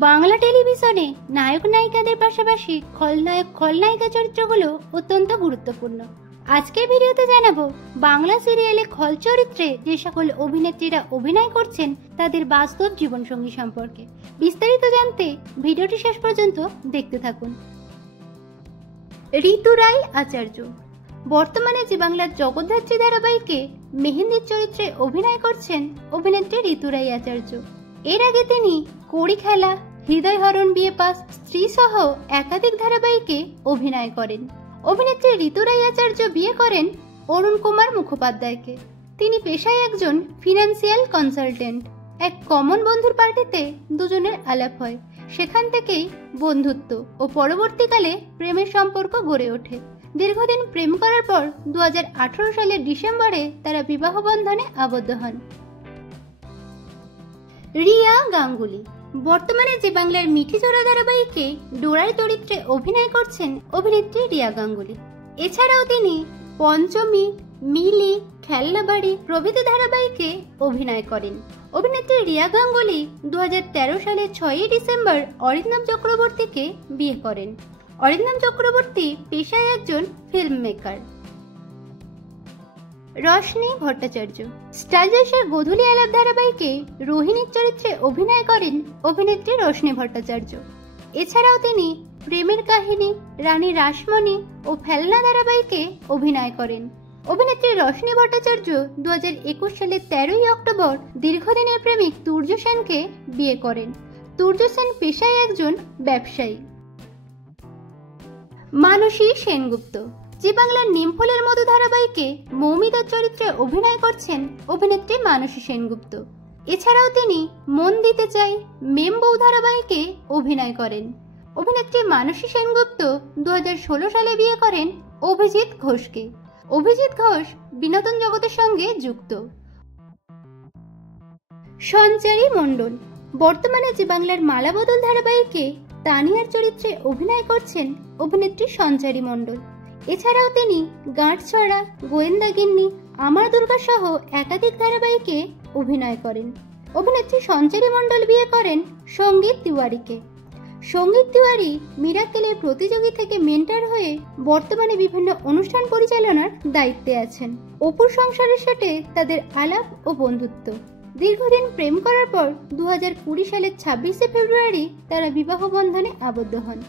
বাংলা টেলিভিশনে নায়ক নায়িকাদের পাশাপাশি খলনায়ক খলনায়িকা চরিত্রগুলো অত্যন্ত গুরুত্বপূর্ণ। আজকের ভিডিওতে জানাবো বাংলা সিরিয়ালে খল চরিত্রে যে সকল অভিনেত্রীরা অভিনয় করছেন তাদের বাস্তব জীবনসঙ্গী সম্পর্কে। বিস্তারিত জানতে ভিডিওটি শেষ পর্যন্ত দেখতে থাকুন। ঋতু রায় আচার্য বর্তমানে জি বাংলার জগদ্ধাত্রী ধারাবাহিকে মেহেন্দির চরিত্রে অভিনয় করছেন অভিনেত্রী ঋতু রায় আচার্য। এর আগে তিনি কড়ি খেলা, হৃদয় হরণ, বিয়ে পাস, স্ত্রী সহ একাধিক ধারাবাহিকে অভিনয় করেন। অভিনেত্রী ঋতু রায় আচার্য বিয়ে করেন অরুণ কুমার মুখোপাধ্যায়কে। তিনি পেশায় একজন ফিনান্সিয়াল কনসালটেন্ট। এক কমন বন্ধুর পার্টিতে দুজনের আলাপ হয়, সেখান থেকেই বন্ধুত্ব ও পরবর্তীকালে প্রেমের সম্পর্ক গড়ে ওঠে। দীর্ঘদিন প্রেম করার পর 2018 সালের ডিসেম্বরে তারা বিবাহ বন্ধনে আবদ্ধ হন। রিয়া গাঙ্গুলি বর্তমানে জি বাংলার মিঠি জোড়া ধারাবাহিকে ডোরার চরিত্রে অভিনয় করছেন অভিনেত্রী রিয়া গাঙ্গুলি। এছাড়াও তিনি পঞ্চমী, মিলি, খেলনাবাড়ি প্রভৃতি ধারাবাহিকে অভিনয় করেন। অভিনেত্রী রিয়া গাঙ্গুলি 2013 সালের 6 ডিসেম্বর অরিন্দম চক্রবর্তীকে বিয়ে করেন। অরিন্দম চক্রবর্তী পেশায় একজন ফিল্ম মেকার। রশনি ভট্টাচার্য স্টার জলসার গোধূলি আলাপ ধারাবাহিকে রোহিণীর চরিত্রে অভিনয় করেন অভিনেত্রী রশনি ভট্টাচার্য। এছাড়াও তিনি প্রেমের কাহিনী, রানী রাসমণি ও ফেলনা ধারাবাহিকে অভিনয় করেন। অভিনেত্রী রশনি ভট্টাচার্য 2021 সালের 13 অক্টোবর দীর্ঘদিনের প্রেমিক তুর্য সেনকে বিয়ে করেন। তুর্য সেন পেশায় একজন ব্যবসায়ী। মানসী সেনগুপ্ত জি বাংলার নিমফুলের মধু ধারাবাহিকে মৌমিতার চরিত্রে অভিনয় করছেন অভিনেত্রী মানসী সেনগুপ্ত। এছাড়াও তিনি মন দিতে চাই, মেম বউ ধারাবাহিকে অভিনয় করেন। অভিনেত্রী মানসী সেনগুপ্ত 2016 সালে বিয়ে করেন অভিজিৎ ঘোষকে। অভিজিৎ ঘোষ বিনোদন জগতের সঙ্গে যুক্ত। সঞ্চারী মণ্ডল বর্তমানে জি বাংলার মালাবদল ধারাবাহিকে তানিয়ার চরিত্রে অভিনয় করছেন অভিনেত্রী সঞ্চারী মণ্ডল। এছাড়াও তিনি গাঁটছড়া, গোয়েন্দাগিন্নি, আমার দুর্গা সহ একাধিক ধারাবাহিকে অভিনয় করেন। অভিনেত্রী সঞ্চারী মণ্ডল বিয়ে করেন সঙ্গীত তিওয়ারিকে। সঙ্গীত তিওয়ারি মিরাকেলের প্রতিযোগী থেকে মেন্টর হয়ে বর্তমানে বিভিন্ন অনুষ্ঠান পরিচালনার দায়িত্বে আছেন। অপুর সংসারের সাথে তাদের আলাপ ও বন্ধুত্ব। দীর্ঘদিন প্রেম করার পর 2020 সালের 26 ফেব্রুয়ারি তারা বিবাহ বন্ধনে আবদ্ধ হন।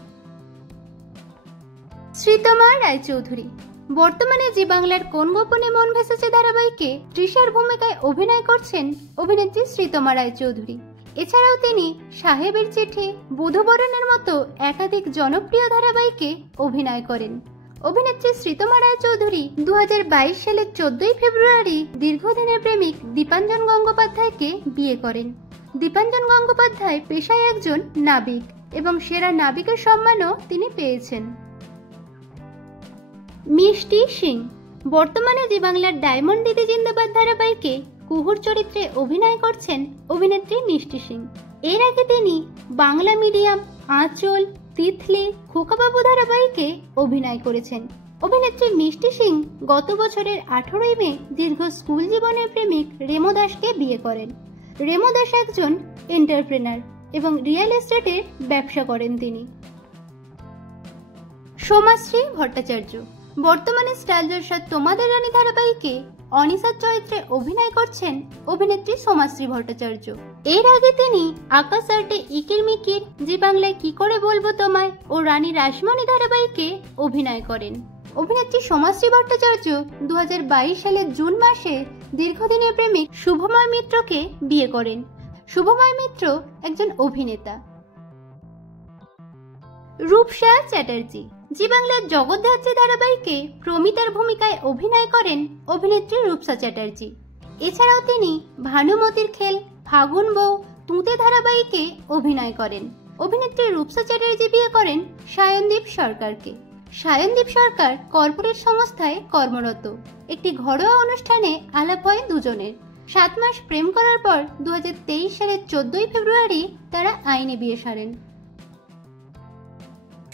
শ্রীতমা রায়চৌধুরী বর্তমানে জি বাংলার কোন গোপনে মন ভেসেছে ধারাবাহিকে তৃষার ভূমিকায় অভিনয় করছেন অভিনেত্রী শ্রীতমা রায়চৌধুরী। এছাড়াও তিনি সাহেবের চিঠি, বুধবরণের মতো একাধিক জনপ্রিয় ধারাবাহিকে অভিনয় করেন। অভিনেত্রী শ্রীতমা রায়চৌধুরী 2022 সালের 14 ফেব্রুয়ারি দীর্ঘদিনের প্রেমিক দীপাঞ্জন গঙ্গোপাধ্যায়কে বিয়ে করেন। দীপাঞ্জন গঙ্গোপাধ্যায় পেশায় একজন নাবিক এবং সেরা নাবিকের সম্মানও তিনি পেয়েছেন। মিষ্টি সিং বর্তমানে জি বাংলার ডায়মন্ড দিদি জিন্দাবাদ ধারাবাহিকে কুহুর চরিত্রে অভিনয় করছেন অভিনেত্রী মিষ্টি সিং। এর আগে তিনি বাংলা মিডিয়াম, আঁচল, তিতলি, খোকাবাবু ধারাবাহিকে অভিনয় করেছেন। অভিনেত্রী মিষ্টি সিং গত বছরের 18 মে দীর্ঘ স্কুল জীবনের প্রেমিক রেমো দাসকে বিয়ে করেন। রেমো দাস একজন এন্টারপ্রেনার এবং রিয়েল এস্টেটের ব্যবসা করেন তিনি। সোমাশ্রী ভট্টাচার্য বর্তমানে স্টার জলসার তোমাদের রানী ধারাবাহিকে অনিশার চরিত্রে অভিনয় করছেন অভিনেত্রী সোমাশ্রী ভট্টাচার্য। এর আগে তিনি আকাশ আর্টে ইকির মিকির, জি বাংলায় কি করে বলবো তোমায় ও রানী রাসমণি ধারাবাহিকে অভিনয় করেন। অভিনেত্রী সোমাশ্রী ভট্টাচার্য 2022 সালের জুন মাসে দীর্ঘদিনের প্রেমিক শুভময় মিত্রকে বিয়ে করেন। শুভময় মিত্র একজন অভিনেতা। রূপসা চ্যাটার্জি জি বাংলার জগদ্ধাত্রী ধারাবাহিকে প্রমিতার ভূমিকায় অভিনয় করেন অভিনেত্রী রূপসা চ্যাটার্জি। এছাড়াও তিনি ভানুমতির খেল, ফাগুন বউ, তুঁতে ধারাবাহিকে অভিনয় করেন। অভিনেত্রী রূপসা চ্যাটার্জি বিয়ে করেন সায়নদীপ সরকারকে। সায়নদীপ সরকার কর্পোরেট সংস্থায় কর্মরত। একটি ঘরোয়া অনুষ্ঠানে আলাপ হয় দুজনের। 7 মাস প্রেম করার পর 2023 সালের 14 ফেব্রুয়ারি তারা আইনি বিয়ে সারেন।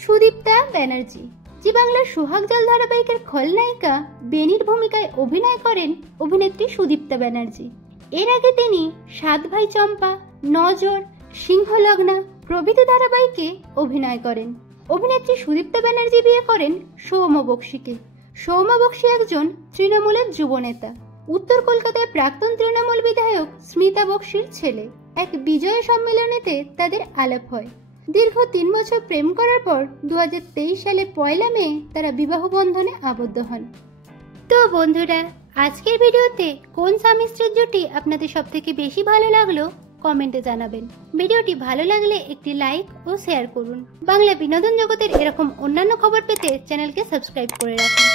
সুদীপ্তা ব্যানার্জি জি বাংলার সোহাগ জল ধারাবাহিকের খলনায়িকা বেনির ভূমিকায় অভিনয় করেন অভিনেত্রী সুদীপ্তা ব্যানার্জি। এর আগে তিনি 7 ভাই চম্পা, নজর, সিংহলগ্না, প্রভৃতি ধারাবাহিকে অভিনয় করেন। অভিনেত্রী সুদীপ্তা ব্যানার্জি বিয়ে করেন সৌম্য বক্সীকে। সৌম্য বক্সী একজন তৃণমূলের যুবনেতা। উত্তর কলকাতায় প্রাক্তন তৃণমূল বিধায়ক স্মিতা বক্সীর ছেলে। এক বিজয় সম্মেলনেতে তাদের আলাপ হয়। দীর্ঘ 3 বছর প্রেম করার পর 2023 সালে 1 মে তারা বিবাহ বন্ধনে আবদ্ধ হন। তো বন্ধুরা, আজকের ভিডিওতে কোন স্বামী স্ত্রীর জুটি আপনাদের সবথেকে বেশি ভালো লাগলো কমেন্টে জানাবেন। ভিডিওটি ভালো লাগলে একটি লাইক ও শেয়ার করুন। বাংলা বিনোদন জগতের এরকম অন্যান্য খবর পেতে চ্যানেলকে সাবস্ক্রাইব করে রাখুন।